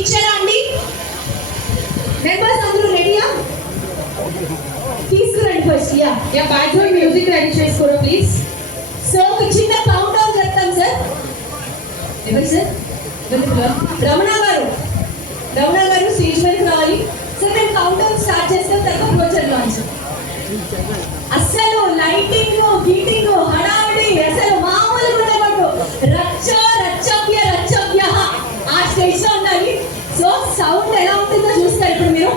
ఇచ్చారా అండి? మెంబర్స్ అందరూ రెడీయా? తీసుకురండి first. Yeah background music ready చేసుకోరా ప్లీజ్. సో ఒక చిన్న కౌంట్ డౌన్ చెప్తాం సార్. ఎవరు సార్? రమణ గారు స్టేజ్ మీదకి రావాలి సార్. మేము కౌంట్ డౌన్ స్టార్ట్ చేస్తాం, తర్వాత ప్రొజెక్టర్ లాంచ్. అసలు లైటింగ్ గీటింగ్ హడావిడి అసలు మామూలుగా ఉండకూడదు. రచ్చవ్య ఆ స్టేజ్ లో ఉండాలి. సో సౌండ్ ఎలా ఉంటుందో చూస్తారు ఇప్పుడు మీరు.